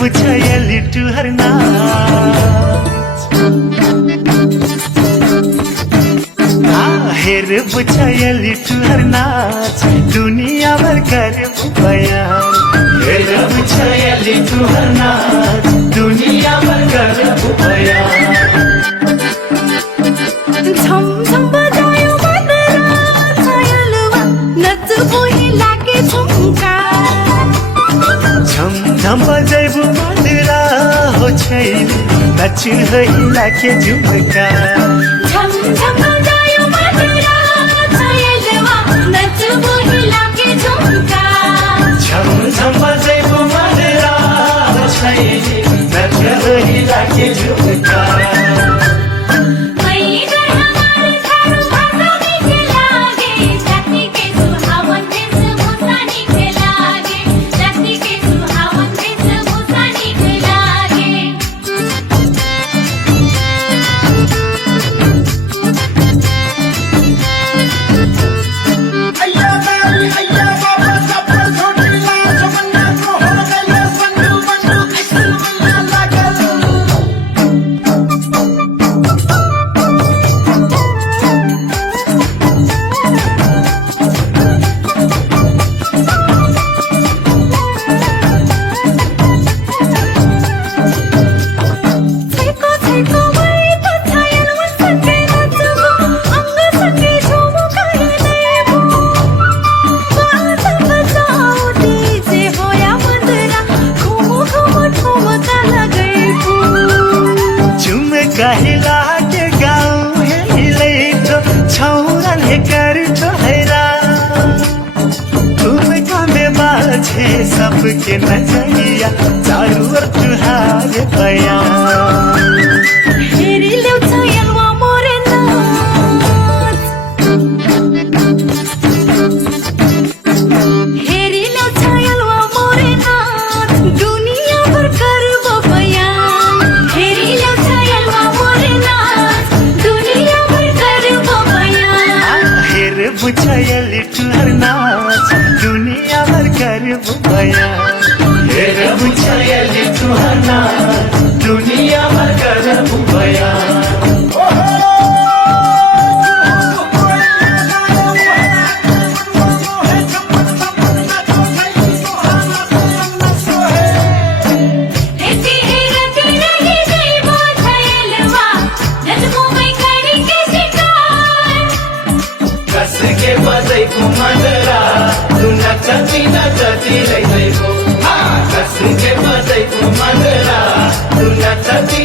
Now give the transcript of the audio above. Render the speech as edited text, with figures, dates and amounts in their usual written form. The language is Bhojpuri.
पुछयली टुहर नाच हेर पुछयली टुहर नाच दुनिया भर कर बयान हेर पुछयली टुहर नाच दुनिया भर कर बयान झम झम बजायो मदरा छायलवा नचबो ही लागे झुमका झम झम बजाइबो मदरा हो छैन नची है लागे झुमका झम झम बजायो मदरा छायलवा नचबो ही लागे झुमका झम झम बजाइबो मदरा हो छैन नची है लागे झुमका कहिला के गाँव हिले तो छौरन कर ठहरा तुम कांदे बाछे सबके नजरिया चारू ओर तुहार बयान हेरी लो छायलवा मोरे नाच हेरी लो छायलवा मोरे नाच दुनिया भर करबो बयान हेरी लो छायलवा मोरे नाच दुनिया भर करबो बयान हेर बुझयली तुहर नाच दुनिया भर करबो बयान हेर बुझयली तुहर नाच दुनिया भर करबो बयान मदरा तू नचती नचती रह गई हो कस के बजाई मदरा तू नचती